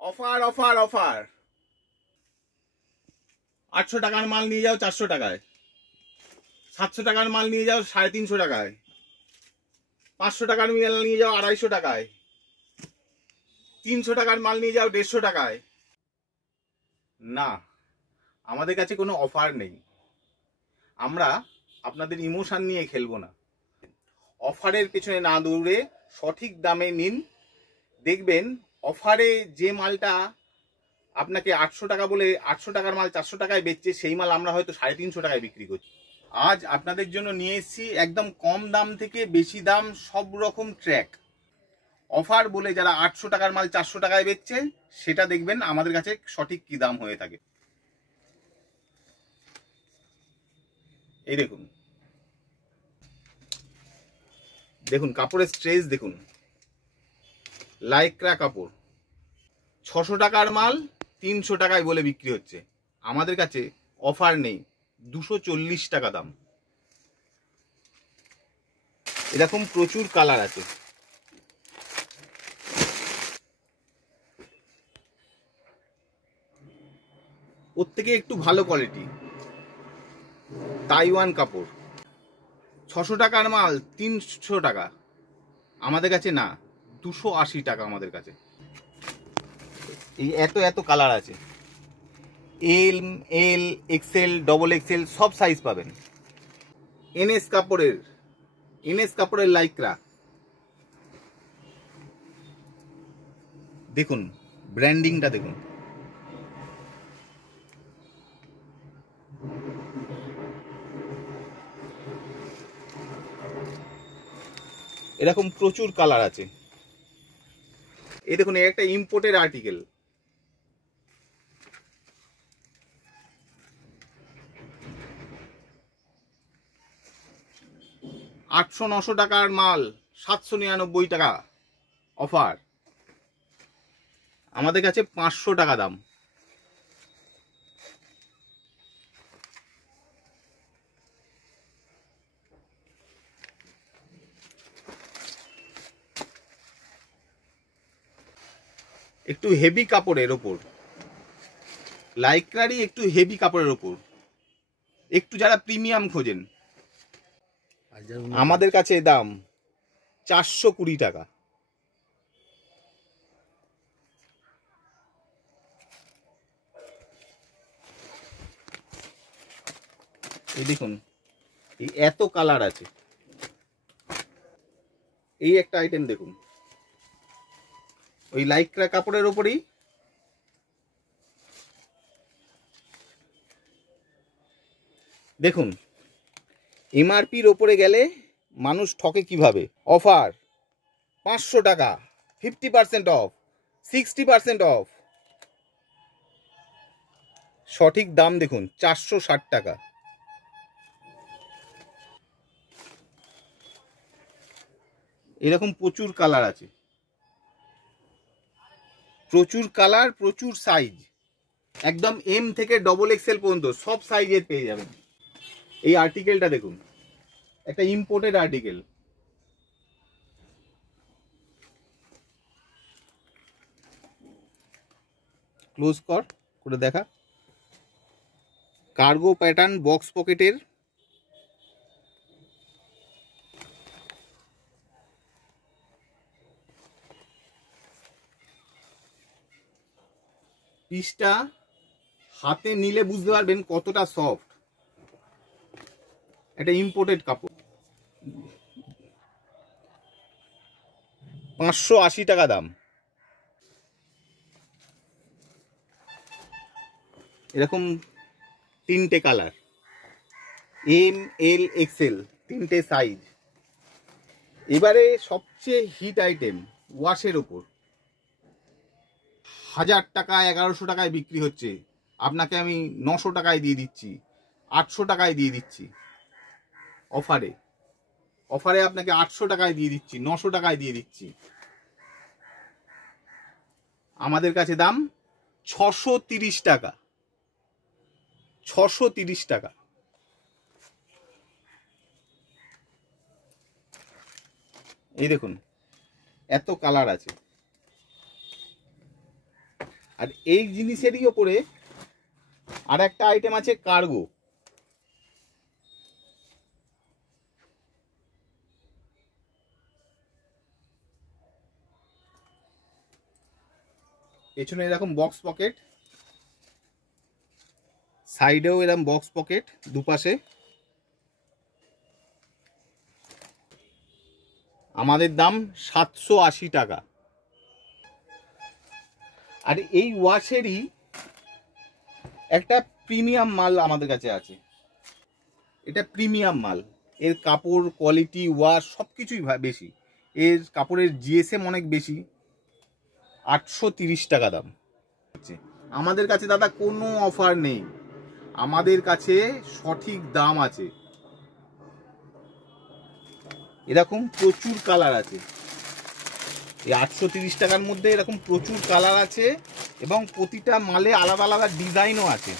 Offer offer offer 800 টাকার মাল নিয়ে যাও 400 টাকায়, 700 টাকার মাল নিয়ে যাও 350 টাকায়, 500 টাকার মাল নিয়ে যাও 250 টাকায়, 300 টাকার মাল নিয়ে যাও 150 টাকায়। না, আমাদের কাছে কোনো অফার নেই। আমরা আপনাদের ইমোশন নিয়ে খেলবো না। অফারের পেছনে না দৌড়ে সঠিক দামে নিন। দেখবেন অফারে যে মালটা আপনাকে 800 টাকা বলে 800 টাকার মাল 400 টাকায় বেচছে, সেই মাল আমরা হয়তো 350 টাকায় বিক্রি করছি। আজ আপনাদের জন্য নিয়ে এসেছি একদম কম দাম থেকে বেশি দাম সব রকম ট্র্যাক। অফার বলে যারা 800 টাকার মাল 400 টাকায় বেচছে, সেটা দেখবেন আমাদের কাছে সঠিক কি দাম হয়ে থাকে। এই দেখুন, দেখুন কাপড়ের স্ট্রেচ দেখুন, লাইক্রা কাপড়। 600 টাকার মাল 300 টাকায় বলে বিক্রি হচ্ছে, আমাদের কাছে অফার নেই, 240 টাকা দাম। এরকম প্রচুর কালার আছে। প্রত্যেকে একটু ভালো কোয়ালিটি, তাইওয়ান কাপড়। 600 টাকার মাল 300 টাকা, আমাদের কাছে না, 280 টাকা আমাদের কাছে। এই এত এত কালার আছে, এল এল এক্সেল ডবল এক্সেল সব সাইজ পাবেন। এনএস কাপড়ের লাইক্রা দেখুন, ব্র্যান্ডিংটা দেখুন। এরকম প্রচুর কালার আছে। এই দেখুন, একটা ইম্পোর্টের আর্টিকেল, আটশো 900 টাকার মাল 799 টাকা অফার, আমাদের কাছে 500 টাকা দাম। একটু হেভি কাপড়ের ওপর, লাইক্রারই একটু হেভি কাপড়ের ওপর, একটু যারা প্রিমিয়াম খোঁজেন, আমাদের কাছে দাম 420 টাকা। এই দেখুন, এই এত কালার আছে। এই একটা আইটেম দেখুন, ওই লাইক্রা কাপড়ের ওপরেই দেখুন, এমআরপির ওপরে গেলে মানুষ ঠকে কিভাবে। অফার 500 টাকা, 50% অফ, 60% অফ। সঠিক দাম দেখুন, 460 টাকা। এরকম প্রচুর কালার আছে, প্রচুর কালার, প্রচুর সাইজ, একদম এম থেকে ডবল এক্সেল পর্যন্ত সব সাইজের পেয়ে যাবেন। এই আর্টিকেলটা দেখুন, একটা ইম্পোর্টেড আর্টিকেল, ক্লোজ করে দেখা, কার্গো প্যাটার্ন বক্স পকেটের, পিসটা হাতে নিলে বুঝতে পারবেন কতটা সফট। এটা ইম্পোর্টেড কাপড়, 580 টাকা দাম। এরকম 3টে কালার, এম এল এক্সেল, 3টে সাইজ। এবারে সবচেয়ে হিট আইটেম, ওয়াশের ওপর 1000 টাকা 1100 টাকায় বিক্রি হচ্ছে, আপনাকে আমি 900 টাকায় দিয়ে দিচ্ছি, 800 টাকায় দিয়ে দিচ্ছি। অফারে আপনাকে 800 টাকায় দিয়ে দিচ্ছি, 900 টাকায় দিয়ে দিচ্ছি। আমাদের কাছে দাম 630 টাকা, 630 টাকা। এই দেখুন, এত কালার আছে। আর এই জিনিসেরই ওপরে আর একটা আইটেম আছে কার্গো। পেছনে এরকম বক্স পকেট, সাইডেও এরকম বক্স পকেট দুপাশে। আমাদের দাম 780 টাকা। আর এই ওয়াশেরই একটা প্রিমিয়াম মাল আমাদের কাছে আছে। এটা প্রিমিয়াম মাল, এর কাপড় কোয়ালিটি, ওয়াশ সব কিছুই বেশি। এর কাপড়ের জিএসএম অনেক বেশি। 830 টাকা দাম। আমাদের কাছে দাদা কোনো অফার নেই, আমাদের কাছে সঠিক দাম আছে। এরকম প্রচুর কালার আছে, এই 830 টাকার মধ্যে এরকম প্রচুর কালার আছে এবং প্রতিটা মালে আলাদা আলাদা ডিজাইনও আছে।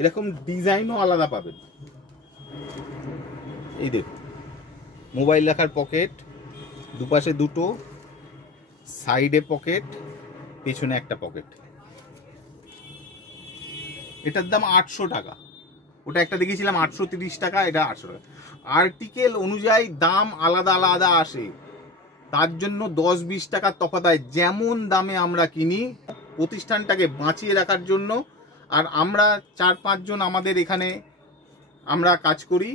এরকম ডিজাইনও আলাদা পাবেন। এই দেখুন, মোবাইল রাখার পকেট, দুপাশে দুটো, সাইডে পকেট, পেছনে একটা পকেট। এটার দাম 800 টাকা। ওটা একটা দেখিয়েছিলাম 830 টাকা, এটা 800 টাকা। আর্টিকেল অনুযায়ী দাম আলাদা আলাদা আসে, তার জন্য 10-20 টাকার তফাৎ হয়। যেমন দামে আমরা কিনি, প্রতিষ্ঠানটাকে বাঁচিয়ে রাখার জন্য। আর আমরা 4-5 জন আমাদের এখানে আমরা কাজ করি,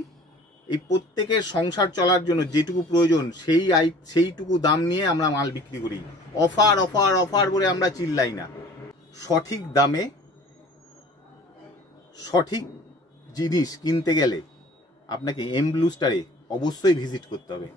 এই প্রত্যেকের সংসার চলার জন্য যেটুকু প্রয়োজন সেইটুকু দাম নিয়ে আমরা মাল বিক্রি করি। অফার অফার অফার বলে আমরা চিল্লাই না। সঠিক দামে সঠিক জিনিস কিনতে গেলে আপনাকে এম ব্লু স্টারে অবশ্যই ভিজিট করতে হবে।